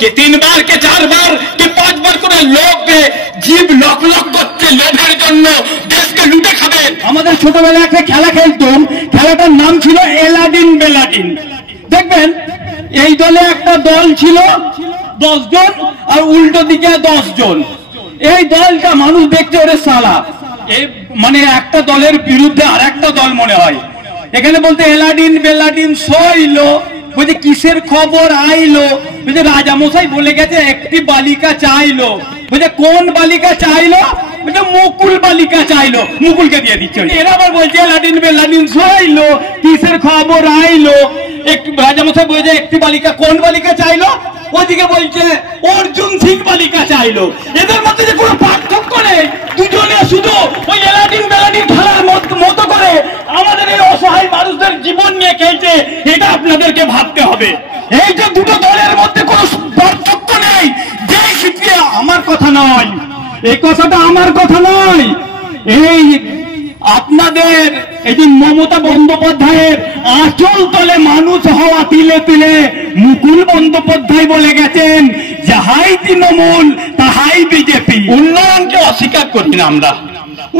कि 3 बार के 4 बार कि 5 बार করে লোককে জীব লক লক করতে লোভের জন্য দেশকে লুটে খাবেন। আমাদের ছোটবেলায় একটা খেলা খেলতাম, খেলাটার নাম ছিল এলাদিন বেলাদিন। দেখবেন এই দলে একটা দল ছিল 10 জন আর উল্টো দিকে 10 জন। এই দলটা মানুষ দেখতে ওরে সালা, এই মানে একটা দলের বিরুদ্ধে আর একটা দল মনে হয়। এখানে বলতে এলাদিন বেলাদিন সইলো, বলছে কিসের খবর আইলো, বলছে রাজামশাই বলে গেছে একটি বালিকা চাইলো। বলছে কোন বালিকা চাইলো, বলছে মুকুল বালিকা চাইলো, মুকুলকে দিয়ে দিচ্ছে। এরা আবার বলছে এলাদিন বেলাদিন সইলো, কিসের খবর আইলো। রাজামশাই বলছে একটি বালিকা, কোন বালিকা চাইলো, ওদিকে বলছে অর্জুন সিং বালিকা চাইলো। এদের মধ্যে যে কোনো পার্থক্য নেই, দুজনে শুধু ওই এলাদিন বেলাদিন খেলার মতো করে আমাদের এই অসহায় মানুষদের জীবন নিয়ে খেলছে। এটা আপনাদেরকে ভাবতে হবে। এই যে দুটো দলের মধ্যে কোনো পার্থক্য নেই, যে শিখিয়ে আমার কথা নয়, এই কথাটা আমার কথা নয়। এই আপনাদের এই যে মমতা বন্দ্যোপাধ্যায়ের আঁচল তলে মানুষ হওয়া তিলে তিলে মুকুল বন্দ্যোপাধ্যায় বলে গেছেন, যাহাই তৃণমূল তাহাই বিজেপি। উন্নয়নকে অস্বীকার করি না আমরা,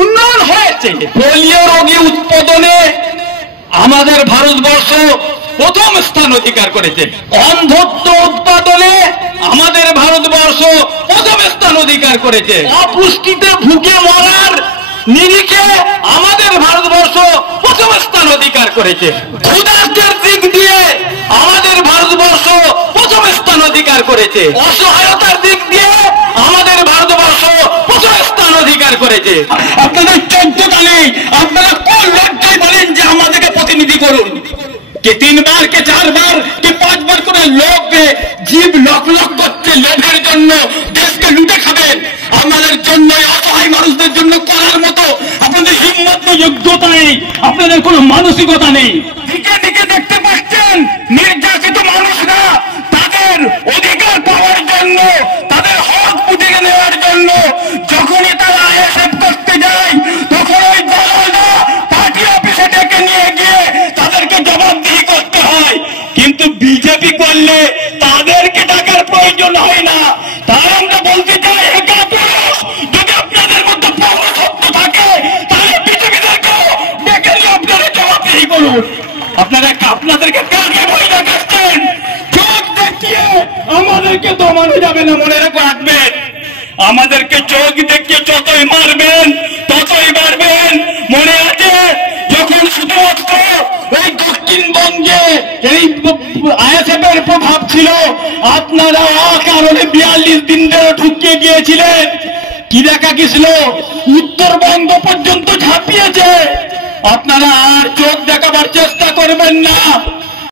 উন্নয়ন হয়েছে। পোলিও রোগী উৎপাদনে আমাদের ভারতবর্ষ প্রথম স্থান অধিকার করেছে। অন্ধত্ব উৎপাদনে আমাদের ভারতবর্ষ প্রথম স্থান অধিকার করেছে। অপুষ্টিতে ভুগে মরার নিরিখে আমাদের ভারতবর্ষ প্রথম স্থান অধিকার করেছে। ক্ষুধার্তের দিক দিয়ে আমাদের ভারতবর্ষ প্রথম স্থান অধিকার করেছে। অসহায়তার দিক দিয়ে আমাদের ভারতবর্ষ প্রথম স্থান অধিকার করেছে। আপনাদের যোগ্যতা নেই, আপনারা কোন লজ্জায় বলেন যে আমাদেরকে প্রতিনিধি করুন? कि 3 बार के 4 बार कि 5 बार করে লোককে জীব লক লক করতে লোভের জন্য দেশকে লুটে খাবেন। আমাদের জন্য অসহায় মানুষদের জন্য করার মতো আপনাদের হিম্মত নেই, যোগ্যতা নেই, আপনাদের কোনো মানসিকতা নেই। দিকে দিকে দেখতে পাচ্ছেন নির্যাতিত মানুষরা তাদের অধিকার পাওয়ার জন্য, তাদের হক বুঝে নেওয়ার জন্য যখনই তারা আইএসএফ করতে যায়, তখন ওই দলরা পার্টি অফিসে ডেকে নিয়ে গিয়ে তাদেরকে জবাবদিহি করতে হয়। কিন্তু বিজেপি করলে তাদেরকে ডাকার প্রয়োজন হয় না। তাই আমরা বলতে চাই, একা পুরুষ যদি আপনাদের মধ্যে পৌরসত্ব থাকে তাহলে বিজেপিদেরকেও ডেকে নিয়ে আপনারা জবাবদিহি করুন। আপনাদেরকে কাকে বই দেখাচ্ছেন? চোখ দেখিয়ে আমাদেরকে দমানো যাবে না, মনে রাখবেন। আমাদেরকে চোখ দেখিয়ে যতই মারবেন ততই বাড়বেন। মনে আছে যখন শুধুমাত্র এই দক্ষিণবঙ্গে এই আইএসএফ এর প্রভাব ছিল, আপনারা অকারণে 42 দিন ধরে ঢুকিয়ে গিয়েছিলেন। কি দেখা গেছিল? উত্তরবঙ্গ পর্যন্ত ঝাঁপিয়েছে। আপনারা আর চোখ দেখাবার চেষ্টা করবেন না।